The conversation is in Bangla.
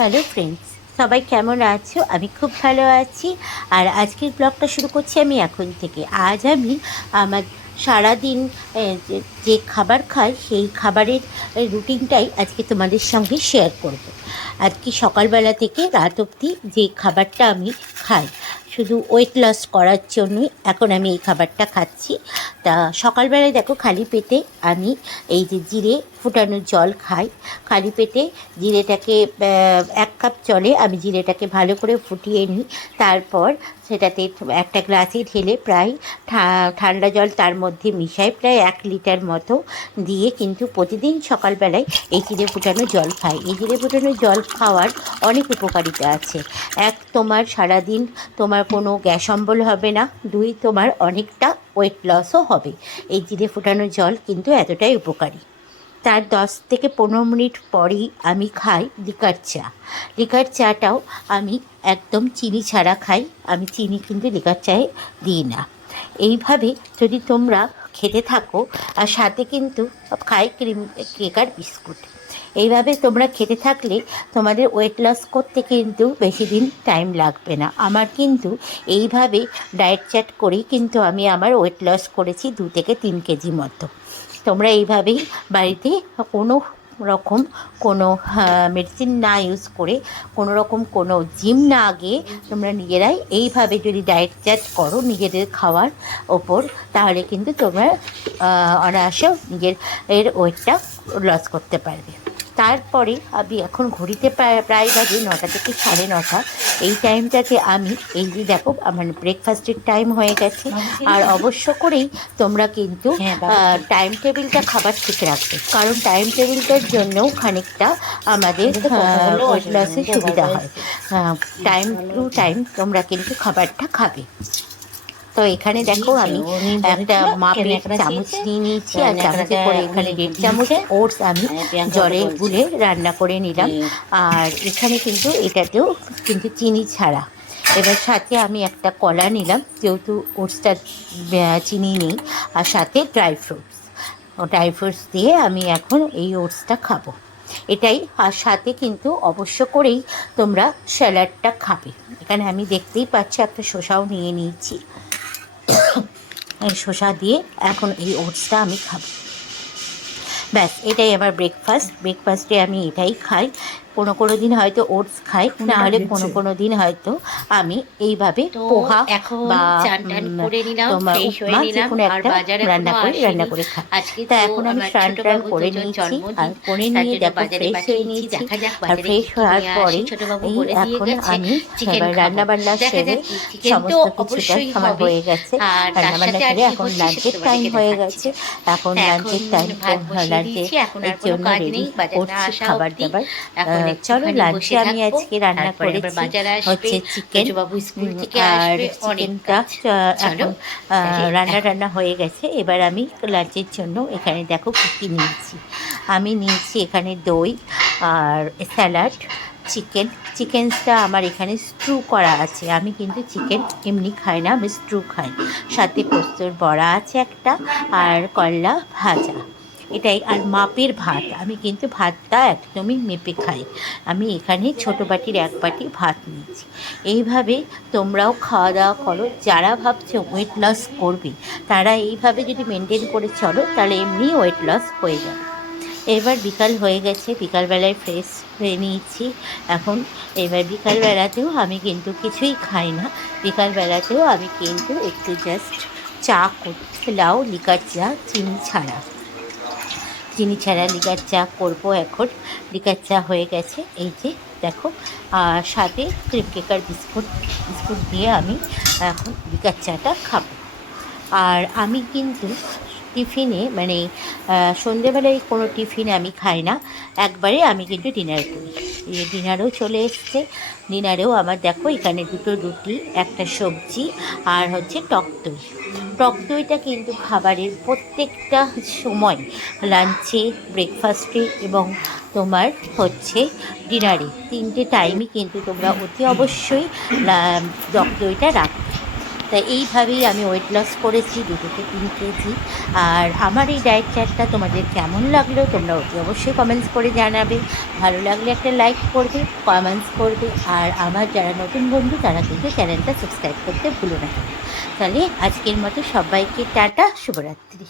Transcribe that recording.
হ্যালো ফ্রেন্ডস, সবাই কেমন আছো? আমি খুব ভালো আছি। আর আজকের ব্লগটা শুরু করছি আমি এখন থেকে। আজ আমি আমার সারাদিন যে খাবার খাই, সেই খাবারের রুটিনটাই আজকে তোমাদের সঙ্গে শেয়ার করব। আজকে সকালবেলা থেকে রাত অবধি যে খাবারটা আমি খাই, শুধু ওয়েট লস করার জন্যই এখন আমি এই খাবারটা খাচ্ছি। তা সকালবেলায় দেখো খালি পেটে আমি এই যে জিরে ফুটানোর জল খাই। খালি পেটে জিরেটাকে এক কাপ জলে আমি জিরেটাকে ভালো করে ফুটিয়ে নিই। তারপর সেটাতে একটা গ্লাসে ঢেলে প্রায় ঠান্ডা জল তার মধ্যে মিশাই প্রায় এক লিটার মতো দিয়ে কিন্তু প্রতিদিন সকালবেলায় এই জিরে ফুটানো জল খাই। এই জিরে ফুটানো জল খাওয়ার অনেক উপকারিতা আছে। এক, তোমার সারাদিন তোমার কোনো গ্যাস অম্বল হবে না। দুই, তোমার অনেকটা ওয়েট লসও হবে। এই জিরে ফুটানো জল কিন্তু এতটাই উপকারী। তার দশ থেকে পনেরো মিনিট পরেই আমি খাই লিকার চা। লিকার চাটাও আমি একদম চিনি ছাড়া খাই। আমি চিনি কিন্তু লিকার চায়ে দিই না। এইভাবে যদি তোমরা খেতে থাকো, আর সাথে কিন্তু খাই ক্রিম, কেক আর বিস্কুট। এইভাবে তোমরা খেতে থাকলে তোমাদের ওয়েট লস করতে কিন্তু বেশি দিন টাইম লাগবে না। আমার কিন্তু এইভাবে ডায়েট চ্যাট করেই কিন্তু আমি আমার ওয়েট লস করেছি দু থেকে তিন কেজি মতো। তোমরা এইভাবেই বাড়িতে কোনো রকম কোনো মেডিসিন না ইউজ করে, কোনো রকম কোনো জিম না গিয়ে তোমরা নিজেরাই এইভাবে যদি ডায়েট চার্জ করো নিজেদের খাওয়ার ওপর, তাহলে কিন্তু তোমরা অনায়াসে নিজের, এর ওয়েটটা লস করতে পারবে। তারপরে আমি এখন ঘড়িতে প্রায় প্রায় বাজে নটা থেকে সাড়ে নটা এই টাইমটাতে আমি এই যে দেখো আমার ব্রেকফাস্টের টাইম হয়ে গেছে। আর অবশ্য করেই তোমরা কিন্তু হ্যাঁ, টাইম টেবিলটা খাবার ঠিক রাখবে। কারণ টাইম টেবিলটার জন্যও খানিকটা আমাদের ওয়েট লসের সুবিধা হয়। টাইম টু টাইম তোমরা কিন্তু খাবারটা খাবে। তো এখানে দেখো আমি একটা মাপের চামচ নিয়ে নিয়েছি আর কেনাকাটা চামচে করে এখানে দেড়। চামচ ওটস আমি হ্যাঁ, জলে গুলে রান্না করে নিলাম। আর এখানে কিন্তু এটাতেও কিন্তু চিনি ছাড়া। এবার সাথে আমি একটা কলা নিলাম যেহেতু ওটসটা চিনি নেই। আর সাথে ড্রাই ফ্রুটস। ড্রাই ফ্রুটস দিয়ে আমি এখন এই ওটসটা খাব। এটাই আর সাথে কিন্তু অবশ্য করেই তোমরা স্যালাডটা খাবে। এখানে আমি দেখতেই পাচ্ছি একটা শসাও নিয়ে নিয়েছি। শসা দিয়ে এখন এই ওটসটা আমি খাব। ব্যাস, এটাই আমার ব্রেকফাস্ট ব্রেকফাস্টে আমি এটাই খাই। কোনো কোনো দিন হয়তো ওটস খাই না হলে কোনো কোনো দিন হয়তো আমি এইভাবে পোহা বা তোমার উপমা যেকোনো আর একটা রান্না করে রান্না করে খাই। তা এখন আমি স্নান টান করে নিয়েছি আর করে নিয়ে দেখো ফ্রেশ হয়ে নিয়েছি আর ফ্রেশ হওয়ার পরে এই এখন আমি এবার রান্না বান্না সেরে সমস্ত কিছুটা আমার হয়ে গেছে আর রান্না বান্না সেরে এখন লাঞ্চের টাইম হয়ে গেছে। এখন লাঞ্চের টাইম ভাত বসিয়ে লাঞ্চে দিয়েছি, এখন আর এর কোনো জন্য রেডি করছি খাবার। দাবার। চলো লাঞ্চে আমি আজকে রান্না করেছি। হচ্ছে চিকেন আর চিকেনটা এখন রান্না টান্না হয়ে গেছে। এবার আমি লাঞ্চের জন্য এখানে দেখো কী কী নিয়েছি। আমি নিয়েছি এখানে দই আর স্যালাড চিকেন চিকেনসটা আমার এখানে স্ট্রু করা আছে। আমি কিন্তু চিকেন এমনি খাই না আমি স্ট্রু খাই। সাথে পোস্তর বড়া আছে একটা আর করলা ভাজা। এটাই। আর মাপের ভাত, আমি কিন্তু ভাতটা একদমই মেপে খাই। আমি এখানে ছোটো বাটির এক বাটি ভাত নিয়েছি। এইভাবে তোমরাও খাওয়া দাওয়া করো। যারা ভাবছ ওয়েট লস করবে, তারা এইভাবে যদি মেনটেন করে চলো, তাহলে এমনি ওয়েট লস হয়ে যাবে। এবার বিকাল হয়ে গেছে, বিকালবেলায় ফ্রেশ হয়ে নিয়েছি। এখন এবার বিকালবেলাতেও আমি কিন্তু কিছুই খাই না। বিকালবেলাতেও আমি কিন্তু একটু জাস্ট চা করি, লাউ, লিকার চা, চিনি ছাড়া। চিনি ছাড়া লিকার চা করব এখন, লিকার চা হয়ে গেছে, এই যে দেখো। সাথে ক্রিম কেকার বিস্কুট বিস্কুট দিয়ে আমি এখন লিকার চাটা খাব। আর আমি কিন্তু টিফিনে মানে সন্ধেবেলায় কোনো টিফিনে আমি খাই না, একবারে আমি কিন্তু ডিনার করি। এই ডিনারও চলে এসছে। ডিনারেও আমার দেখো এখানে দুটো রুটি, একটা সবজি আর হচ্ছে টক দই। টক দইটা কিন্তু খাবারের প্রত্যেকটা সময় লাঞ্চে, ব্রেকফাস্টে এবং তোমার হচ্ছে ডিনারে। তিনটে টাইমই কিন্তু তোমরা অতি অবশ্যই টক দইটা রাখবে। তা এইভাবেই আমি ওয়েট লস করেছি দু থেকে তিন কেজি আর আমার এই ডায়েট চার্টটা তোমাদের কেমন লাগল, তোমরা অতি অবশ্যই কমেন্টস করে জানাবে। ভালো লাগলে একটা লাইক করবে কমেন্টস করবে। আর আমার যারা নতুন বন্ধু, তারা কিন্তু চ্যানেলটা সাবস্ক্রাইব করতে ভুলো না। তাহলে আজকের মতো সবাইকে টাটা, শুভরাত্রি।